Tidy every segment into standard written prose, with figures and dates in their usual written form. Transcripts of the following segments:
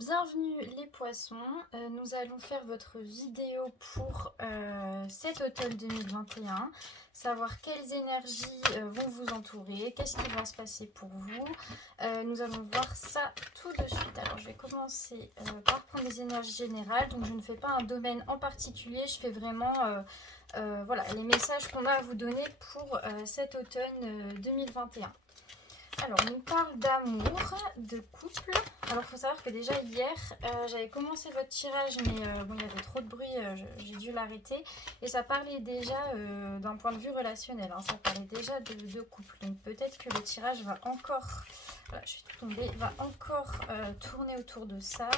bienvenue les poissons. Nous allons faire votre vidéo pour cet automne 2021. Savoir quelles énergies vont vous entourer, qu'est-ce qui va se passer pour vous. Nous allons voir ça tout de suite. Alors je vais commencer par prendre des énergies générales. Donc je ne fais pas un domaine en particulier, je fais vraiment voilà, les messages qu'on a à vous donner pour cet automne 2021. Alors, on nous parle d'amour, de couple. Alors, il faut savoir que déjà hier, j'avais commencé votre tirage, mais bon, il y avait trop de bruit, j'ai dû l'arrêter. Et ça parlait déjà d'un point de vue relationnel, hein, ça parlait déjà de couple. Donc, peut-être que le tirage va encore, voilà, je suis tout tombée, va encore tourner autour de ça.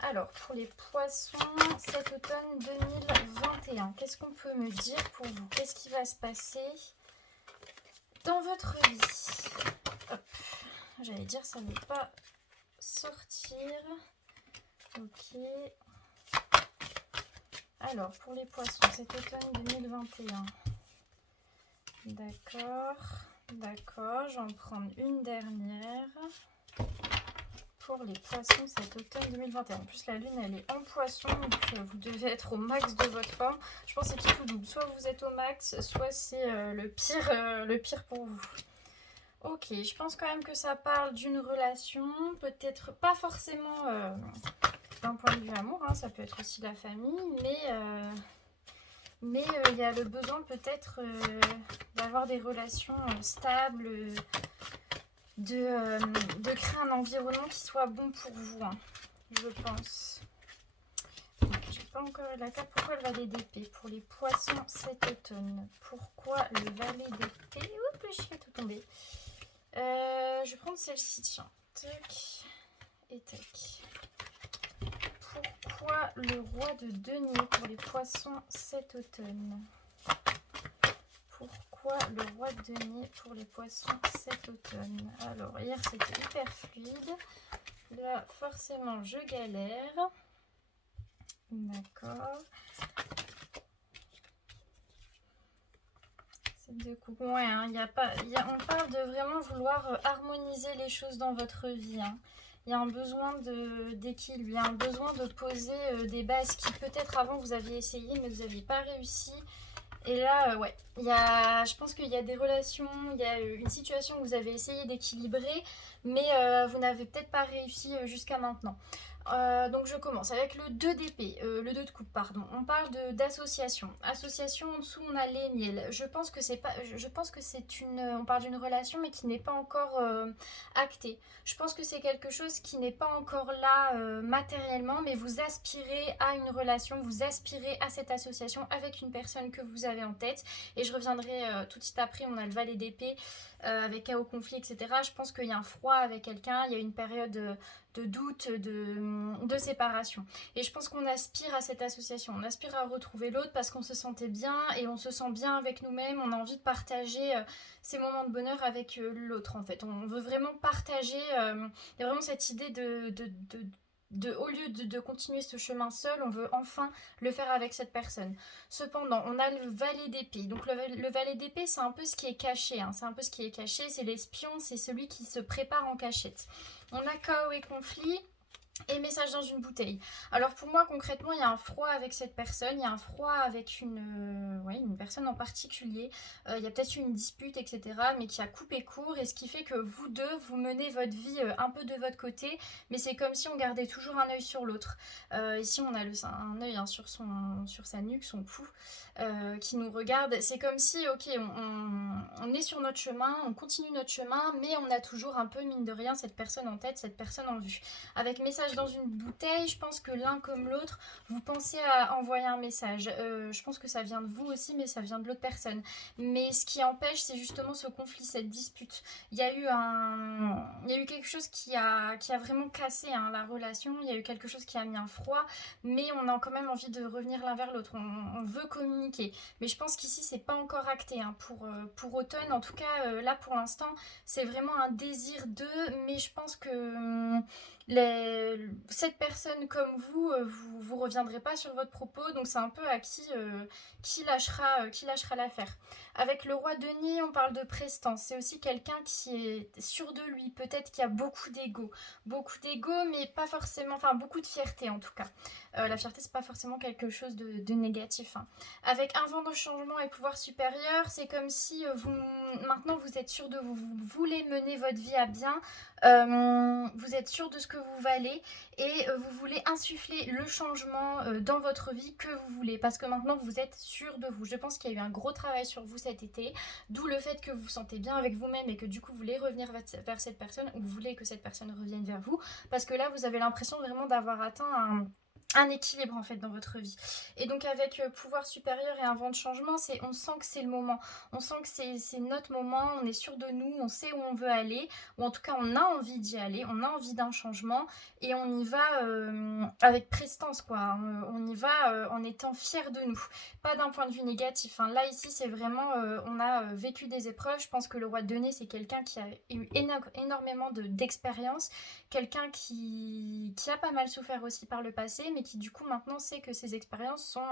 Alors, pour les poissons, cet automne 2021, qu'est-ce qu'on peut me dire pour vous? Qu'est-ce qui va se passer dans votre vie? Hop. J'allais dire ça ne veut pas sortir. Ok. Alors pour les poissons, cet automne 2021. D'accord. D'accord. J'en prends une dernière. Pour les poissons cet automne 2021. En plus la lune elle est en poisson, donc vous devez être au max de votre forme. Je pense que c'est tout double. Soit vous êtes au max, soit c'est le pire pour vous. Ok, je pense quand même que ça parle d'une relation, peut-être pas forcément d'un point de vue amour, hein, ça peut être aussi la famille, mais il y a le besoin peut-être d'avoir des relations stables, de créer un environnement qui soit bon pour vous, hein, je pense. J'ai pas encore eu la carte. Pourquoi le valet d'épée pour les poissons cet automne? Pourquoi le valet d'épée? Oups, je suis tout tombé. Je vais prendre celle-ci, tiens. Tac et tac. Pourquoi le roi de denier pour les poissons cet automne? Pourquoi le roi de denier pour les poissons cet automne? Alors, hier c'était hyper fluide. Là, forcément, je galère. D'accord. C'est de coupe. Ouais, hein, on parle de vraiment vouloir harmoniser les choses dans votre vie. Hein. Il y a un besoin d'équilibre, il y a un besoin de poser des bases qui peut-être avant vous aviez essayé mais vous n'aviez pas réussi. Et là, ouais, je pense qu'il y a des relations, il y a une situation où vous avez essayé d'équilibrer, mais vous n'avez peut-être pas réussi jusqu'à maintenant. Donc je commence avec le 2 d'épée, le 2 de coupe, pardon. On parle d'association. Association, en dessous on a les miels. Je pense que c'est pas, je pense que c'est on parle d'une relation mais qui n'est pas encore actée. Je pense que c'est quelque chose qui n'est pas encore là matériellement, mais vous aspirez à une relation, vous aspirez à cette association avec une personne que vous avez en tête. Et je reviendrai tout de suite après, on a le valet d'épée avec chaos, conflit, etc. Je pense qu'il y a un froid avec quelqu'un, il y a une période de doute, de séparation. Et je pense qu'on aspire à cette association, on aspire à retrouver l'autre parce qu'on se sentait bien et on se sent bien avec nous-mêmes, on a envie de partager ces moments de bonheur avec l'autre en fait. On veut vraiment partager, il y a vraiment cette idée au lieu de continuer ce chemin seul, on veut enfin le faire avec cette personne. Cependant, on a le valet d'épée. Donc le valet d'épée, c'est un peu ce qui est caché. Hein. C'est un peu ce qui est caché, c'est l'espion, c'est celui qui se prépare en cachette. On a chaos et conflit. Et message dans une bouteille. Alors pour moi concrètement il y a un froid avec cette personne, il y a un froid avec une personne en particulier, il y a peut-être eu une dispute etc. mais qui a coupé court et ce qui fait que vous deux vous menez votre vie un peu de votre côté mais c'est comme si on gardait toujours un œil sur l'autre. Ici on a un œil hein, sur sa nuque, son pouls qui nous regarde. C'est comme si ok on est sur notre chemin, on continue notre chemin mais on a toujours un peu mine de rien cette personne en tête, cette personne en vue. Avec message dans une bouteille, je pense que l'un comme l'autre, vous pensez à envoyer un message. Je pense que ça vient de vous aussi, mais ça vient de l'autre personne. Mais ce qui empêche, c'est justement ce conflit, cette dispute. Il y a eu quelque chose qui a vraiment cassé hein, la relation. Il y a eu quelque chose qui a mis un froid, mais on a quand même envie de revenir l'un vers l'autre. On veut communiquer. Mais je pense qu'ici, c'est pas encore acté hein, pour automne. En tout cas, là pour l'instant, c'est vraiment un désir d'eux, mais je pense que Cette personne comme vous, vous reviendrez pas sur votre propos, donc c'est un peu à qui lâchera l'affaire. Avec le roi Denis, on parle de prestance. C'est aussi quelqu'un qui est sûr de lui, peut-être qui a beaucoup d'ego, mais pas forcément, enfin beaucoup de fierté en tout cas. La fierté, c'est pas forcément quelque chose de négatif, hein. Avec un vent de changement et pouvoir supérieur, c'est comme si maintenant vous êtes sûr de vous, vous voulez mener votre vie à bien, vous êtes sûr de ce que vous valez et vous voulez insuffler le changement dans votre vie que vous voulez, parce que maintenant vous êtes sûr de vous. Je pense qu'il y a eu un gros travail sur vous cet été, d'où le fait que vous vous sentez bien avec vous-même et que du coup vous voulez revenir vers cette personne, ou vous voulez que cette personne revienne vers vous, parce que là vous avez l'impression vraiment d'avoir atteint un équilibre en fait dans votre vie. Et donc avec pouvoir supérieur et un vent de changement, on sent que c'est le moment, on sent que c'est notre moment, on est sûr de nous, on sait où on veut aller, ou en tout cas on a envie d'y aller, on a envie d'un changement, et on y va avec prestance quoi, on y va en étant fier de nous, pas d'un point de vue négatif, hein. Là ici c'est vraiment, on a vécu des épreuves. Je pense que le roi de denier c'est quelqu'un qui a eu énormément d'expérience, quelqu'un qui a pas mal souffert aussi par le passé, mais qui du coup maintenant sait que ces expériences sont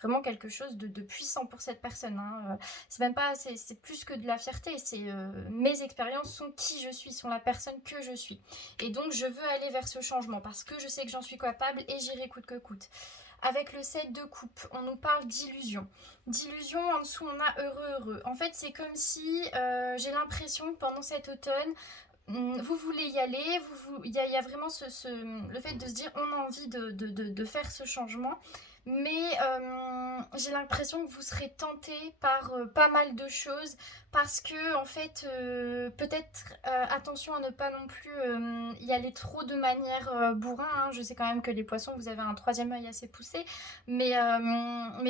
vraiment quelque chose de puissant pour cette personne, hein. C'est même pas, c'est plus que de la fierté, c'est mes expériences sont qui je suis, sont la personne que je suis. Et donc je veux aller vers ce changement parce que je sais que j'en suis capable et j'irai coûte que coûte. Avec le 7 de coupe, on nous parle d'illusion. D'illusion, en dessous on a heureux. En fait c'est comme si j'ai l'impression que pendant cet automne, vous voulez y aller, il y a vraiment le fait de se dire on a envie de faire ce changement, mais j'ai l'impression que vous serez tenté par pas mal de choses, parce que en fait peut-être attention à ne pas non plus y aller trop de manière bourrin, hein. Je sais quand même que les poissons, vous avez un troisième œil assez poussé, mais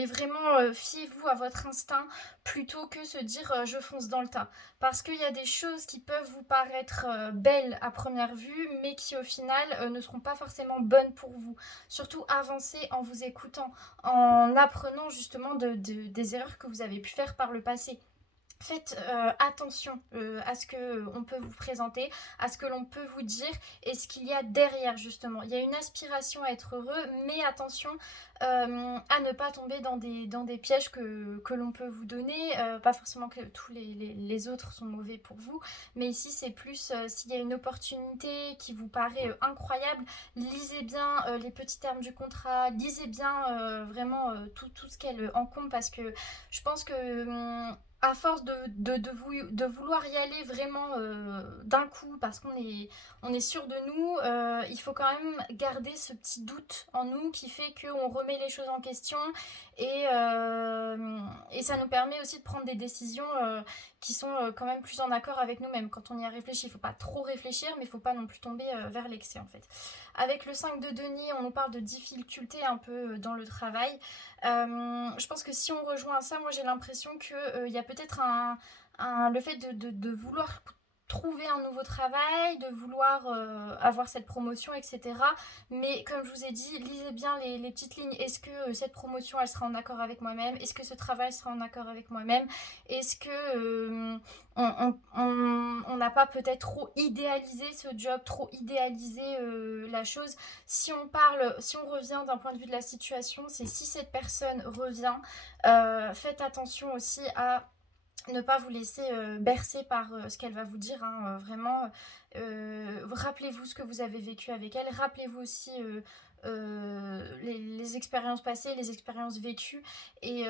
vraiment fiez-vous à votre instinct plutôt que se dire je fonce dans le tas, parce qu'il y a des choses qui peuvent vous paraître belles à première vue, mais qui au final ne seront pas forcément bonnes pour vous. Surtout avancez en vous écoutant, en apprenant justement des erreurs que vous avez pu faire par le passé. Faites attention à ce qu'on peut vous présenter, à ce que l'on peut vous dire et ce qu'il y a derrière justement. Il y a une aspiration à être heureux, mais attention à ne pas tomber dans des pièges que l'on peut vous donner. Pas forcément que tous les autres sont mauvais pour vous, mais ici c'est plus s'il y a une opportunité qui vous paraît incroyable, lisez bien les petits termes du contrat, lisez bien vraiment tout ce qu'elle encombre, parce que je pense que à force de vouloir y aller vraiment d'un coup parce on est sûr de nous, il faut quand même garder ce petit doute en nous qui fait qu'on remet les choses en question, et ça nous permet aussi de prendre des décisions qui sont quand même plus en accord avec nous-mêmes. Quand on y a réfléchi, il ne faut pas trop réfléchir, mais il ne faut pas non plus tomber vers l'excès en fait. Avec le 5 de denier, on nous parle de difficultés un peu dans le travail. Je pense que si on rejoint ça, moi j'ai l'impression qu'il y a peut-être le fait de vouloir trouver un nouveau travail, de vouloir avoir cette promotion, etc. Mais comme je vous ai dit, lisez bien les petites lignes. Est-ce que cette promotion, elle sera en accord avec moi-même? Est-ce que ce travail sera en accord avec moi-même? Est-ce que on n'a pas peut-être trop idéalisé ce job, trop idéalisé la chose? Si on revient d'un point de vue de la situation, c'est si cette personne revient, faites attention aussi à ne pas vous laisser bercer par ce qu'elle va vous dire, hein, vraiment. Rappelez-vous ce que vous avez vécu avec elle, rappelez-vous aussi les expériences passées, les expériences vécues, et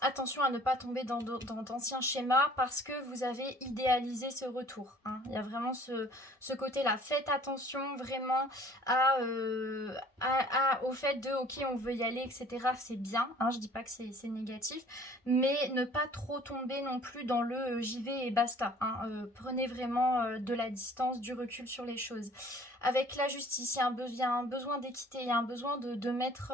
attention à ne pas tomber dans d'anciens schémas parce que vous avez idéalisé ce retour, hein. Il y a vraiment ce côté-là. Faites attention vraiment au fait de ok, on veut y aller, etc. C'est bien, hein, je dis pas que c'est négatif, mais ne pas trop tomber non plus dans le j'y vais et basta, hein. Prenez vraiment de la distance, du recul sur les choses. Avec la justice, il y a un besoin d'équité, il y a un besoin de mettre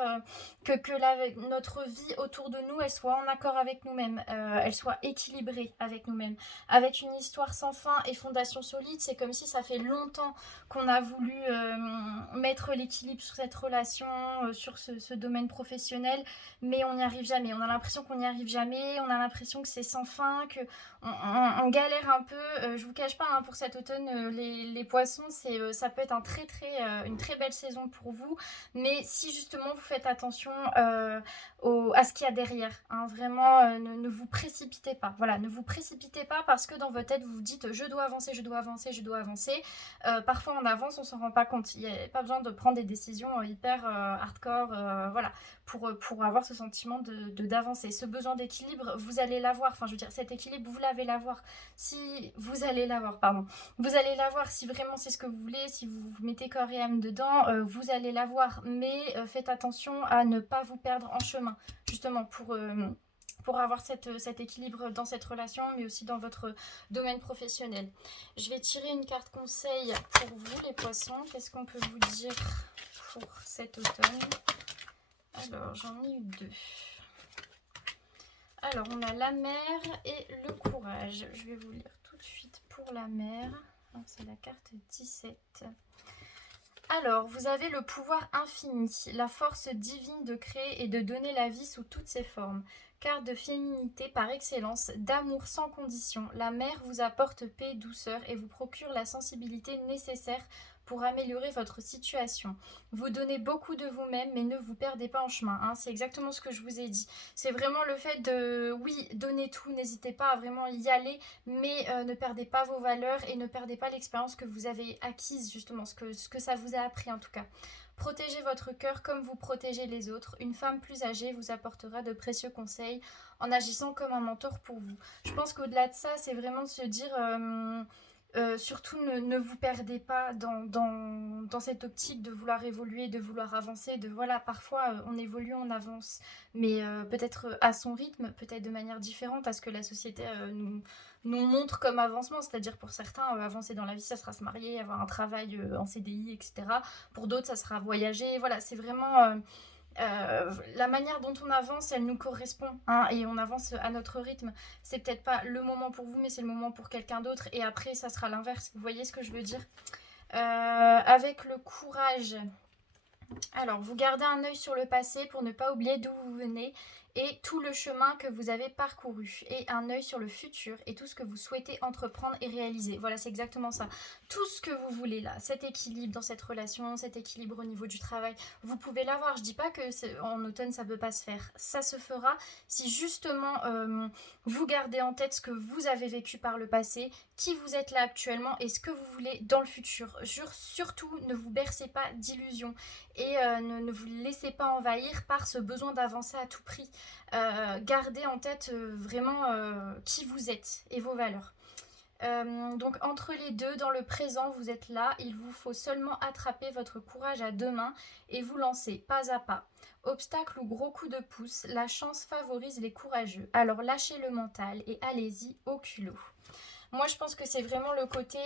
notre vie autour de nous, elle soit en accord avec nous-mêmes, elle soit équilibrée avec nous-mêmes. Avec une histoire sans fin et fondation solide, c'est comme si ça fait longtemps qu'on a voulu remettre l'équilibre sur cette relation, sur ce domaine professionnel, mais on n'y arrive jamais. On a l'impression qu'on n'y arrive jamais, on a l'impression que c'est sans fin, que on galère un peu. Je vous cache pas, hein, pour cet automne, les poissons, ça peut être une très belle saison pour vous, mais si justement vous faites attention à ce qu'il y a derrière, hein, vraiment, ne vous précipitez pas. Voilà, ne vous précipitez pas parce que dans votre tête, vous vous dites je dois avancer, je dois avancer, je dois avancer. Parfois on avance, on s'en rend pas compte. Il n'y a pas besoin de prendre des décisions hyper hardcore, voilà, pour avoir ce sentiment d'avancer. Ce besoin d'équilibre, vous allez l'avoir. Enfin, je veux dire, cet équilibre, vous l'avez l'avoir. Si vous allez l'avoir, pardon. Vous allez l'avoir si vraiment c'est ce que vous voulez, si vous vous mettez corps et âme dedans, vous allez l'avoir. Mais faites attention à ne pas vous perdre en chemin, justement pour avoir cet équilibre dans cette relation, mais aussi dans votre domaine professionnel. Je vais tirer une carte conseil pour vous, les poissons. Qu'est-ce qu'on peut vous dire pour cet automne? Alors, j'en ai eu deux. Alors, on a la mer et le courage. Je vais vous lire tout de suite pour la mer. C'est la carte 17. Alors, vous avez le pouvoir infini, la force divine de créer et de donner la vie sous toutes ses formes. Carte de féminité par excellence, d'amour sans condition. La mer vous apporte paix, douceur et vous procure la sensibilité nécessaire pour améliorer votre situation. Vous donnez beaucoup de vous-même, mais ne vous perdez pas en chemin, hein. C'est exactement ce que je vous ai dit. C'est vraiment le fait de, oui, donner tout, n'hésitez pas à vraiment y aller, mais ne perdez pas vos valeurs et ne perdez pas l'expérience que vous avez acquise, justement, ce que ça vous a appris en tout cas. Protégez votre cœur comme vous protégez les autres. Une femme plus âgée vous apportera de précieux conseils en agissant comme un mentor pour vous. Je pense qu'au-delà de ça, c'est vraiment de se dire... surtout ne vous perdez pas dans cette optique de vouloir évoluer, de vouloir avancer, de voilà, parfois on évolue, on avance, mais peut-être à son rythme, peut-être de manière différente à ce que la société nous montre comme avancement, c'est-à-dire pour certains, avancer dans la vie, ça sera se marier, avoir un travail en CDI, etc. Pour d'autres, ça sera voyager, voilà, c'est vraiment... la manière dont on avance, elle nous correspond, hein, et on avance à notre rythme. C'est peut-être pas le moment pour vous, mais c'est le moment pour quelqu'un d'autre, et après ça sera l'inverse. Vous voyez ce que je veux dire? Avec le courage, alors vous gardez un œil sur le passé pour ne pas oublier d'où vous venez et tout le chemin que vous avez parcouru, et un œil sur le futur et tout ce que vous souhaitez entreprendre et réaliser. Voilà, c'est exactement ça. Tout ce que vous voulez là, cet équilibre dans cette relation, cet équilibre au niveau du travail, vous pouvez l'avoir. Je dis pas que en automne ça peut pas se faire. Ça se fera si justement vous gardez en tête ce que vous avez vécu par le passé, qui vous êtes là actuellement et ce que vous voulez dans le futur. Surtout, ne vous bercez pas d'illusions et ne vous laissez pas envahir par ce besoin d'avancer à tout prix. Gardez en tête vraiment qui vous êtes et vos valeurs. Donc entre les deux, dans le présent, vous êtes là. Il vous faut seulement attraper votre courage à deux mains et vous lancer pas à pas. Obstacle ou gros coup de pouce, la chance favorise les courageux. Alors lâchez le mental et allez-y au culot. Moi, je pense que c'est vraiment le côté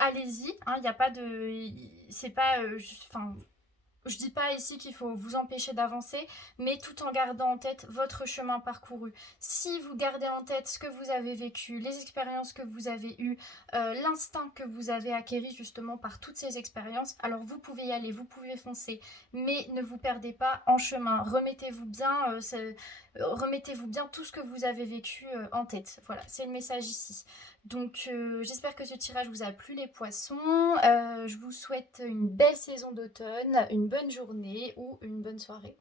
allez-y. Hein, il n'y a pas de... C'est pas... Enfin, je dis pas ici qu'il faut vous empêcher d'avancer, mais tout en gardant en tête votre chemin parcouru. Si vous gardez en tête ce que vous avez vécu, les expériences que vous avez eues, l'instinct que vous avez acquéri justement par toutes ces expériences, alors vous pouvez y aller, vous pouvez foncer, mais ne vous perdez pas en chemin. Remettez-vous bien tout ce que vous avez vécu en tête. Voilà, c'est le message ici. Donc j'espère que ce tirage vous a plu, les poissons. Je vous souhaite une belle saison d'automne, une bonne journée ou une bonne soirée.